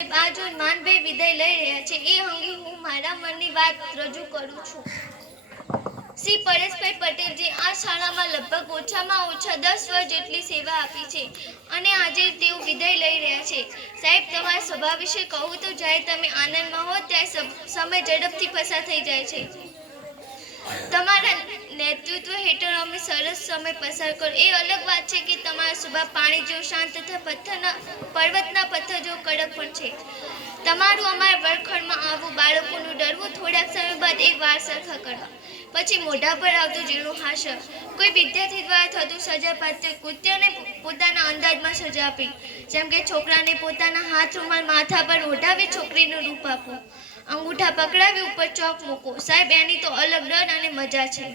आज मानभाई विदाय लई रह्या छे ए अंगे हूँ मारा मननी वात रजू करूँ छूं। श्री परेशभाई पटेलजी आ शाळामां लगभग ओछामां ओछा 10 वर्ष जेटली सेवा आपी छे अने आजे तेओ विदाय लई रह्या छे। साहेब, तमारा स्वभाव विषे कहूं तो ज्यारे तमे आनंदमां हो त्यारे समय झड़पथी पसार थई जाय छे। तमारा नेतृत्व हेठळ अमे सरस समय पसार कर्यो। ए अलग बात छे के तमारो स्वभाव पाणी जेवो शांत तथा पर्वतना पत्थर जेवो कड़क पण छे। तमारुं अमारा वर्गखंडमां आवुं, बाळकोनुं डरवुं, थोड़ाक समय बाद एक वार सरखा करवा, पछी मोढा पर आवतुं झीणुं हास्य, कोई विद्यार्थी द्वारा थतुं सजापात्र कृत्यने पोताना अंदाजमां सजा आपी, जेम के छोकराने पोताना हाथ रूमाल माथा पर ओढावी छोकरीनुं रूप आपवुं, अंगूठा पकड़ावी उपर चॉक मूकवो। साहेब, एनी तो अलग डर अने मजा छे।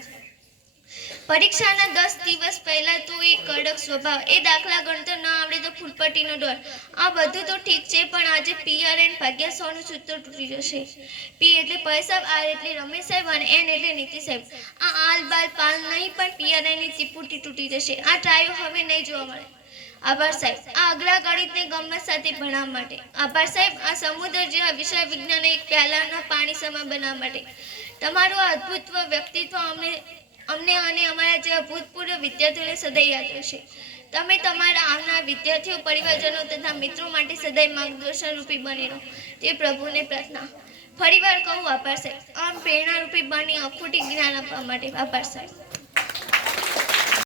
परीक्षाना 10 दिवस पहला तो एक कड़क स्वभाव, ए दाखला गणतर न आवडे तो फूलपट्टीनो डर। आ बधुं तो ठीक छे, पण आजे पी आर एन भाग्या 100 नुं सूत्र तूटी जशे। पी एटले परेश साहेब, आर एटले रमेश साहेब अने एन एटले नीति साहेब। आ आल बाल पाल नहीं, पण पी आर एन नी त्रिपुटी तूटी जशे। आ ट्रायो हवे नहीं जोवा मळे। आभार साहेब, आ अगला गणितने गम्मत साथे भणाववा माटे। आभार साहेब, आ समुद्र जेवा विशाळ विज्ञान एक प्यालाना पाणी समान बनाववा माटे। तमारुं आ अद्भुत व्यक्तित्व अમને અને અમારા જેવા ભૂતપૂર્વ વિદ્યાર્થીઓને સદાય યાદ રહેશે। તમે તમારા આવનાર વિદ્યાર્થીઓ, પરિવારજનો તથા મિત્રો માટે સદાય માર્ગદર્શન રૂપી બની રહો તે પ્રભુને પ્રાર્થના। ફરીવાર કહું આભાર સાહેબ, આમ પ્રેરણારૂપી બની અખૂટી જ્ઞાન આપવા માટે આભાર સાહેબ।